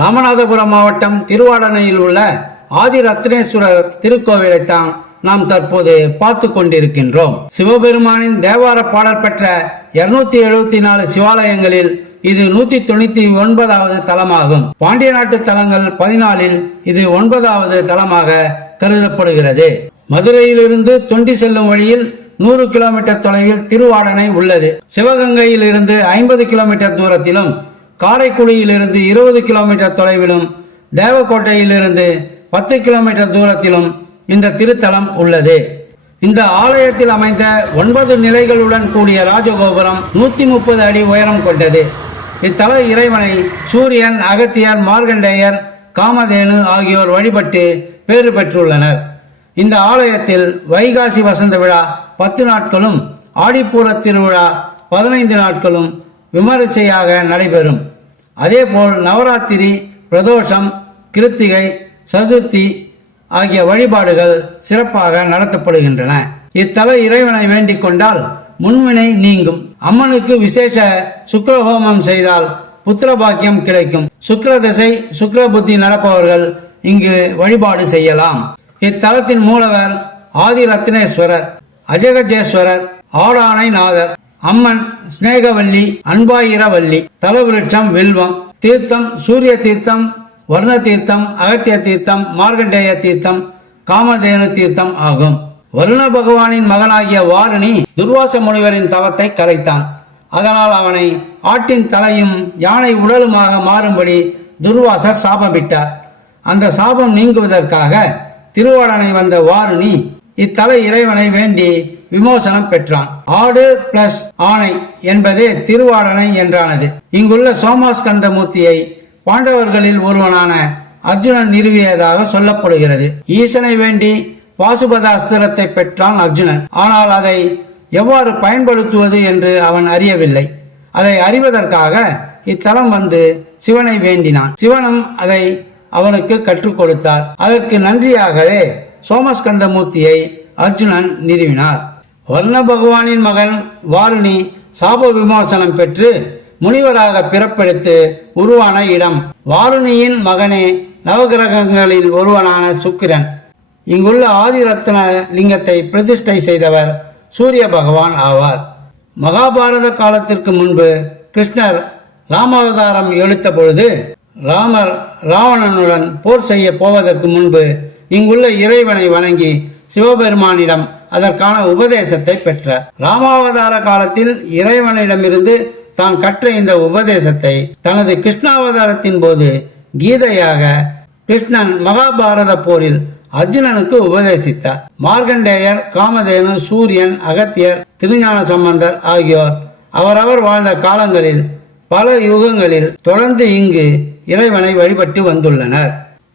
ராமநாதபுரம் மாவட்டம் திருவாடனையில் உள்ள ஆதி ரத்னேஸ்வரர் திருக்கோவிலைத்தான் நாம் தற்போது பார்த்து கொண்டிருக்கின்றோம். சிவபெருமானின் தேவார பாடல் பெற்ற இருநூத்தி எழுபத்தி நாலு சிவாலயங்களில் இது நூத்தி தொண்ணூத்தி ஒன்பதாவது தலமாகும். பாண்டிய நாட்டு தலங்கள் பதினாலில் இது ஒன்பதாவது தலமாக கருதப்படுகிறது. மதுரையிலிருந்து தொண்டி செல்லும் வழியில் நூறு கிலோமீட்டர் தொலைவில் திருவாடனை உள்ளது. சிவகங்கையில் இருந்து ஐம்பது கிலோமீட்டர் தூரத்திலும் காரைக்குடியிலிருந்து இருபது கிலோமீட்டர் தொலைவிலும் தேவக்கோட்டையிலிருந்து பத்து கிலோமீட்டர் தூரத்திலும் இந்த திருத்தலம் உள்ளது. இந்த ஆலயத்தில் அமைந்த ஒன்பது நிலைகளுடன் கூடிய ராஜகோபுரம் நூற்றி முப்பது அடி உயரம் கொண்டது. இத்தல இறைவனை சூரியன் அகத்தியர் மார்கண்டேயர் காமதேனு ஆகியோர் வழிபட்டு பேறு பெற்றுள்ளனர். இந்த ஆலயத்தில் வைகாசி வசந்த விழா பத்து நாட்களும் ஆடிப்பூர திருவிழா பதினைந்து நாட்களும் விமரிசையாக நடைபெறும். அதேபோல் நவராத்திரி பிரதோஷம் கிருத்திகை சதுர்த்தி ஆகிய வழிபாடுகள் சிறப்பாக நடத்தப்படுகின்றன. இத்தல இறைவனை வேண்டிக் கொண்டால் முன்வினை நீங்கும். அம்மனுக்கு விசேஷ சுக்கரஹோமம் செய்தால் புத்திர பாக்கியம் கிடைக்கும். சுக்கர திசை சுக்கர புத்தி நடப்பவர்கள் இங்கு வழிபாடு செய்யலாம். இத்தலத்தின் மூலவர் ஆதி ரத்னேஸ்வரர் அஜகஜேஸ்வரர் ஆடானை நாதர் அம்மன் ஸ்நேகவல்லி அன்பாயிரவல்லி தலவிருட்சம் வில்வம் தீர்த்தம் சூரிய தீர்த்தம் வர்ண தீர்த்தம் அகத்திய தீர்த்தம் மார்கண்டேய தீர்த்தம் காமதேனு தீர்த்தம் ஆகும். வருண பகவானின் மகனாகிய வாரணி துர்வாச முனிவரின் தவத்தை கலைத்தான். அதனால் அவனை ஆட்டின் தலையும் யானை உடலுமாக மாறும்படி துர்வாசர் சாபமிட்டார். அந்த சாபம் நீங்குவதற்காக திருவாடனை வந்த வாரணி இத்தலை இறைவனை வேண்டி விமோசனம் பெற்றான். ஆடு பிளஸ் ஆணை என்பதே திருவாடனை என்றானது. இங்குள்ள சோமாஸ்கந்த மூர்த்தியை பாண்டவர்களில் ஒருவனான அர்ஜுனன் நிறுவியதாக சொல்லப்படுகிறது. ஈசனை வேண்டி வாசுபத அஸ்திரத்தை பெற்றான் அர்ஜுனன். ஆனால் அதை எவ்வாறு பயன்படுத்துவது என்று அவன் அறியவில்லை. அதை அறிவதற்காக இத்தலம் வந்து சிவனை வேண்டினான். சிவனும் அதை அவனுக்கு கற்றுக் கொடுத்தார். அதற்கு நன்றியாகவே சோமஸ்கந்த மூர்த்தியை அர்ஜுனன் நிறுவினார். வர்ண பகவானின் மகன் வாருணி சாப விமோசனம் பெற்று முனிவராக பிறப்பெடுத்து உருவான இடம். வாருணியின் மகனே நவகிரகங்களில் ஒருவனான சுக்கிரன். இங்குள்ள ஆதிரத்ன லிங்கத்தை பிரதிஷ்டை செய்தவர் சூரிய பகவான் ஆவார். மகாபாரத காலத்திற்கு முன்பு கிருஷ்ணர் ராமாவதாரம் எழுத்த பொழுது ராமர் ராவணனுடன் போர் செய்ய போவதற்கு முன்பு இங்குள்ள இறைவனை வணங்கி சிவபெருமானிடம் அதற்கான உபதேசத்தை பெற்றார். ராமாவதார காலத்தில் இறைவனிடமிருந்து தான் கற்ற இந்த உபதேசத்தை தனது கிருஷ்ணாவதாரத்தின் போது கீதையாக கிருஷ்ணன் மகாபாரத போரில் அர்ஜுனனுக்கு உபதேசித்தார். மார்கண்டேயர் காமதேனு சூரியன் அகத்தியர் திருஞான சம்பந்தர் ஆகியோர் அவரவர் வாழ்ந்த காலங்களில் பல யுகங்களில் தொடர்ந்து இங்கு இறைவனை வழிபட்டு வந்துள்ளனர்.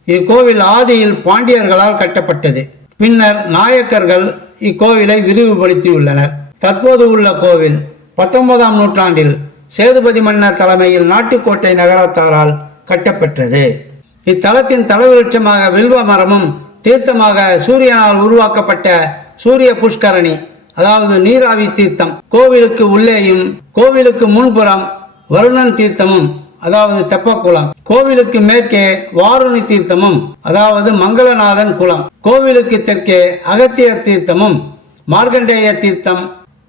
இக்கோவில் ஆதியில் பாண்டியர்களால் கட்டப்பட்டது. பின்னர் நாயக்கர்கள் இக்கோவிலை விரிவுபடுத்தியுள்ளனர். தற்போது உள்ள கோவில் பத்தொன்பதாம் நூற்றாண்டில் சேதுபதி மன்னர் தலைமையில் நாட்டுக்கோட்டை நகரத்தாரால் கட்டப்பெற்றது. இத்தலத்தின் தலவிருட்சமாக வில்வ மரமும் தீர்த்தமாக சூரியனால் உருவாக்கப்பட்ட சூரிய புஷ்கரணி அதாவது நீராவி தீர்த்தம் கோவிலுக்கு உள்ளேயும் கோவிலுக்கு முன்புறம் வருணன் தீர்த்தமும் அதாவது தெப்பக்குளம். கோவிலுக்கு மேற்கே வாருணி தீர்த்தமும் அதாவது மங்களநாதன் குளம். கோவிலுக்கு தெற்கே அகத்தியர் தீர்த்தமும் மார்க்கண்டேய தீர்த்தம்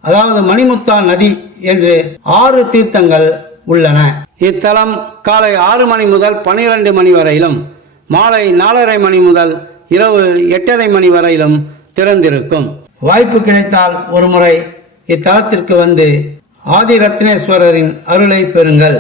அதாவது மணிமுத்தா நதி என்று ஆறு தீர்த்தங்கள் உள்ளன. இத்தலம் காலை ஆறு மணி முதல் பனிரெண்டு மணி வரையிலும் மாலை நாலரை மணி முதல் இரவு எட்டரை மணி வரையிலும் திறந்திருக்கும். வாய்ப்பு கிடைத்தால் ஒரு முறை இத்தலத்திற்கு வந்து ஆதி ரத்னேஸ்வரரின் அருளை பெறுங்கள்.